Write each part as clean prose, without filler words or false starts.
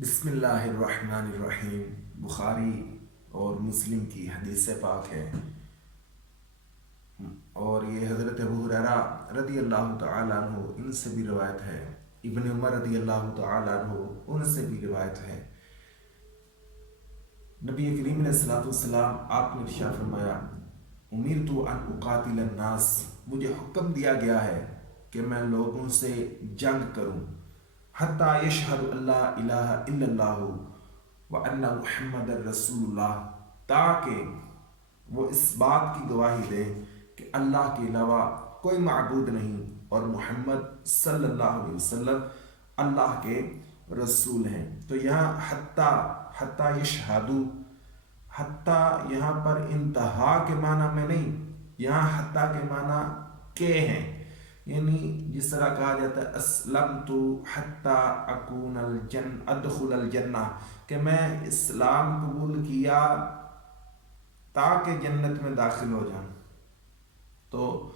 بسم اللہ الرحمن الرحیم۔ بخاری اور مسلم کی حدیث پاک ہے، اور یہ حضرت ابو ہریرہ رضی اللہ تعالیٰ عنہ ان سے بھی روایت ہے، ابن عمر رضی اللہ تعالیٰ عنہ ان سے بھی روایت ہے۔ نبی کریم علیہ الصلوۃ والسلام آپ نے ارشاد فرمایا، امرت ان اقاتل الناس، مجھے حکم دیا گیا ہے کہ میں لوگوں سے جنگ کروں، حتیٰ یشہد اللہ الہ الا اللہ وان محمد رسول اللہ، تاکہ وہ اس بات کی گواہی دے کہ اللہ کے علاوہ کوئی معبود نہیں اور محمد صلی اللہ علیہ وسلم اللہ کے رسول ہیں۔ تو یہاں حتیٰ یشہدو، حتیٰ یہاں پر انتہا کے معنی میں نہیں، یہاں حتیٰ کے معنی کے ہیں، یعنی جس طرح کہا جاتا ہے اسلمت حتیٰ اکون ادخل الجنہ، کہ میں اسلام قبول کیا تاکہ جنت میں داخل ہو جاؤں۔ تو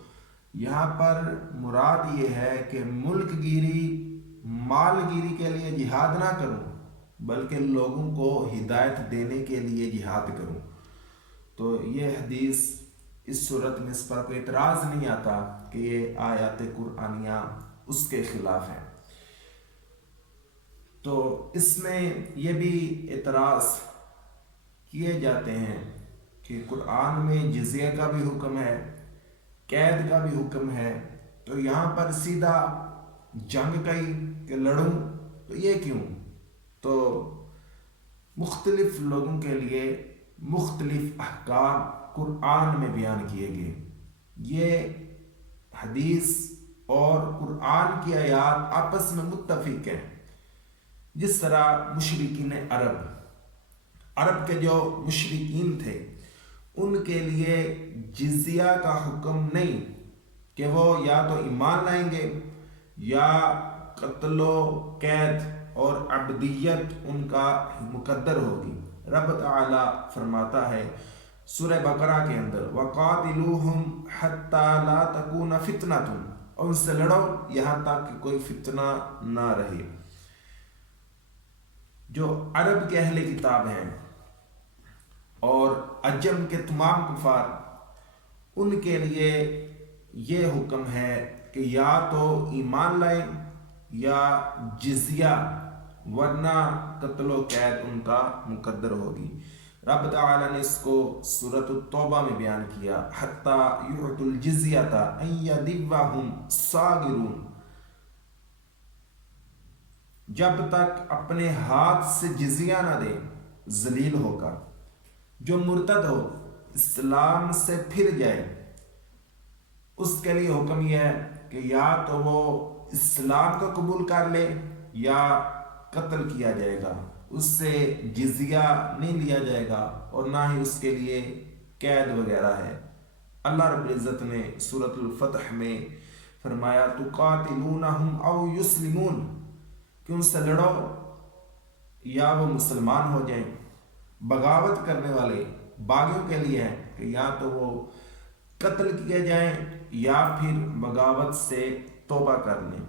یہاں پر مراد یہ ہے کہ ملک گیری، مال گیری کے لیے جہاد نہ کروں، بلکہ لوگوں کو ہدایت دینے کے لیے جہاد کروں۔ تو یہ حدیث اس صورت میں اس پر کوئی اعتراض نہیں آتا کہ یہ آیات قرآنیہ اس کے خلاف ہیں۔ تو اس میں یہ بھی اعتراض کیے جاتے ہیں کہ قرآن میں جزیہ کا بھی حکم ہے، قید کا بھی حکم ہے، تو یہاں پر سیدھا جنگ کا ہی کہ لڑوں، تو یہ کیوں؟ تو مختلف لوگوں کے لیے مختلف احکام قرآن میں بیان کیے گئے۔ یہ حدیث اور قرآن کی آیات آپس میں متفق ہیں۔ جس طرح مشرکین عرب کے جو مشرکین تھے، ان کے لیے جزیہ کا حکم نہیں کہ وہ یا تو ایمان لائیں گے یا قتل و قید اور عبدیت ان کا مقدر ہوگی۔ رب تعالی فرماتا ہے سورہ بقرہ کے اندر، وَقَاتِلُوهُمْ حَتَّى لَا تَكُونَ فِتْنَةٌ، اور ان سے لڑو یہاں تک کہ کوئی فتنہ نہ رہے۔ جو عرب کے اہل کتاب ہیں اور عجم کے تمام کفار، ان کے لیے یہ حکم ہے کہ یا تو ایمان لائیں یا جزیہ، ورنہ قتل و قید ان کا مقدر ہوگی۔ رب تعالیٰ نے اس کو سورۃ التوبہ میں بیان کیا، حتیٰ یعطوا الجزیۃ ان یدی وہم صاغرون، جب تک اپنے ہاتھ سے جزیہ نہ دے ذلیل ہو کر۔ جو مرتد ہو، اسلام سے پھر جائے، اس کے لیے حکم یہ ہے کہ یا تو وہ اسلام کو قبول کر لے یا قتل کیا جائے گا، اس سے جزیہ نہیں لیا جائے گا اور نہ ہی اس کے لیے قید وغیرہ ہے۔ اللہ رب العزت نے سورۃ الفتح میں فرمایا تقاتلونہم او یسلمون، کہ ان سے لڑو یا وہ مسلمان ہو جائیں۔ بغاوت کرنے والے باغیوں کے لیے ہے کہ یا تو وہ قتل کیے جائیں یا پھر بغاوت سے توبہ کر لیں۔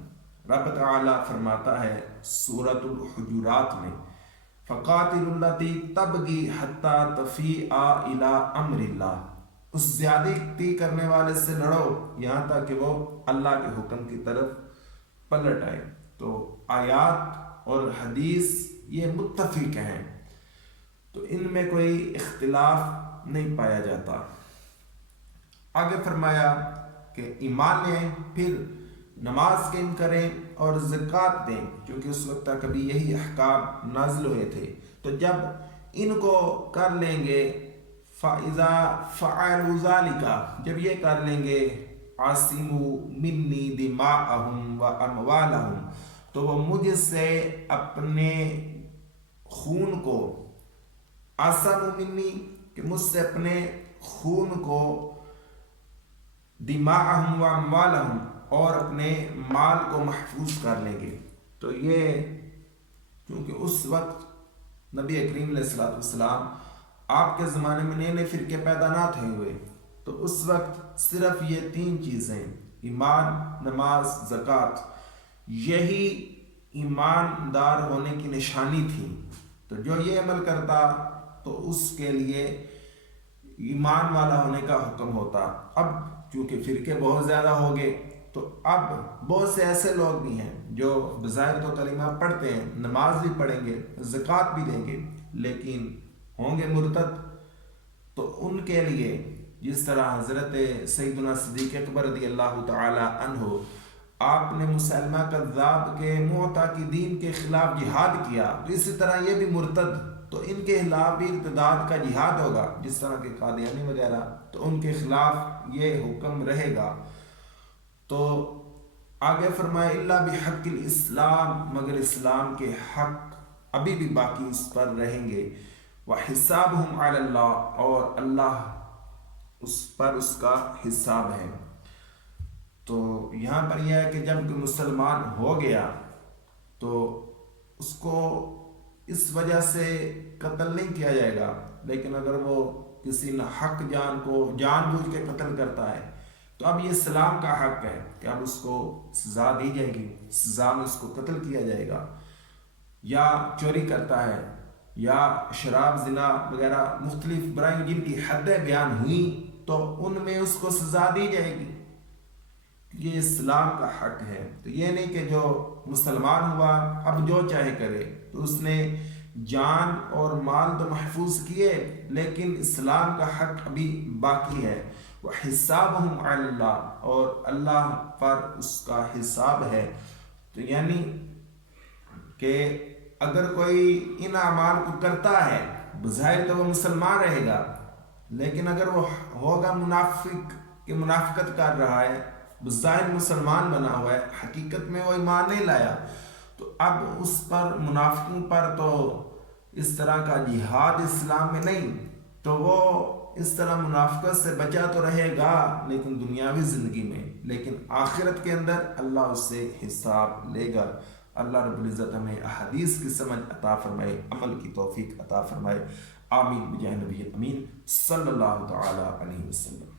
رب تعالیٰ فرماتا ہے سورۃ الحجرات میں، فَقَاتِلُوا الَّتِي تَبْغِي حَتَّى تَفِيءَ إِلَىٰ أَمْرِ اللَّهِ، اس زیادتی کرنے والے سے لڑو یہاں تک کہ وہ اللہ کے حکم کی طرف پلٹ آئے۔ تو آیات اور حدیث یہ متفق ہیں، تو ان میں کوئی اختلاف نہیں پایا جاتا۔ آگے فرمایا کہ ایمان لیں، پھر نماز قائم کریں اور زکوٰۃ دیں، کیونکہ اس وقت تک ابھی یہی احکام نازل ہوئے تھے۔ تو جب ان کو کر لیں گے، فَإِذَا فَعَلُوا ذَلِكَ، جب یہ کر لیں گے، عَصِمُوا مِنِّي دِمَاءَهُمْ وَأَمْوَالَهُمْ، تو وہ مجھ سے اپنے خون کو، عَصَمُوا مِنِّي، کہ مجھ سے اپنے خون کو، دِمَاءَهُمْ وَأَمْوَالَهُمْ، اور اپنے مال کو محفوظ کر لیں گے۔ تو یہ کیونکہ اس وقت نبی کریم علیہ الصلوۃ والسلام آپ کے زمانے میں نئے نئے فرقے پیدا نہ تھے ہوئے، تو اس وقت صرف یہ تین چیزیں، ایمان، نماز، زکوٰۃ، یہی ایماندار ہونے کی نشانی تھی، تو جو یہ عمل کرتا تو اس کے لیے ایمان والا ہونے کا حکم ہوتا۔ اب چونکہ فرقے بہت زیادہ ہو گئے تو اب بہت سے ایسے لوگ بھی ہیں جو بظاہر تو کلمہ پڑھتے ہیں، نماز بھی پڑھیں گے، زکوٰۃ بھی دیں گے، لیکن ہوں گے مرتد۔ تو ان کے لیے جس طرح حضرت سیدنا صدیق اکبر رضی اللہ تعالی عنہ آپ نے مسلمہ کذاب کے معتقدین کے خلاف جہاد کیا، تو اسی طرح یہ بھی مرتد، تو ان کے خلاف بھی ارتداد کا جہاد ہوگا، جس طرح کے قادیانی وغیرہ، تو ان کے خلاف یہ حکم رہے گا۔ تو آگے فرمائے اللہ بحق الاسلام، مگر اسلام کے حق ابھی بھی باقی اس پر رہیں گے، وحسابہم علی اللہ، اور اللہ اس پر اس کا حساب ہے۔ تو یہاں پر یہ ہے کہ جب کوئی مسلمان ہو گیا تو اس کو اس وجہ سے قتل نہیں کیا جائے گا، لیکن اگر وہ کسی ناحق جان کو جان بوجھ کے قتل کرتا ہے تو اب یہ اسلام کا حق ہے کہ اب اس کو سزا دی جائے گی، سزا میں اس کو قتل کیا جائے گا۔ یا چوری کرتا ہے یا شراب زنا وغیرہ مختلف برائیوں جن کی حدیں بیان ہوئیں تو ان میں اس کو سزا دی جائے گی، یہ اسلام کا حق ہے۔ تو یہ نہیں کہ جو مسلمان ہوا اب جو چاہے کرے، تو اس نے جان اور مال تو محفوظ کیے لیکن اسلام کا حق ابھی باقی ہے۔ وحسابہم علی اللہ، اور اللہ پر اس کا حساب ہے۔ تو یعنی کہ اگر کوئی ان اعمال کو کرتا ہے بظاہر تو وہ مسلمان رہے گا، لیکن اگر وہ ہوگا منافق کہ منافقت کر رہا ہے، بظاہر مسلمان بنا ہوا ہے، حقیقت میں وہ ایمان نہیں لایا، تو اب اس پر منافقوں پر تو اس طرح کا جہاد اسلام میں نہیں، تو وہ اس طرح منافقت سے بچا تو رہے گا لیکن دنیاوی زندگی میں، لیکن آخرت کے اندر اللہ اس سے حساب لے گا۔ اللہ رب العزت ہمیں احادیث کی سمجھ عطا فرمائے، عمل کی توفیق عطا فرمائے، آمین بجاہ نبی امین صلی اللہ تعالی علیہ وسلم۔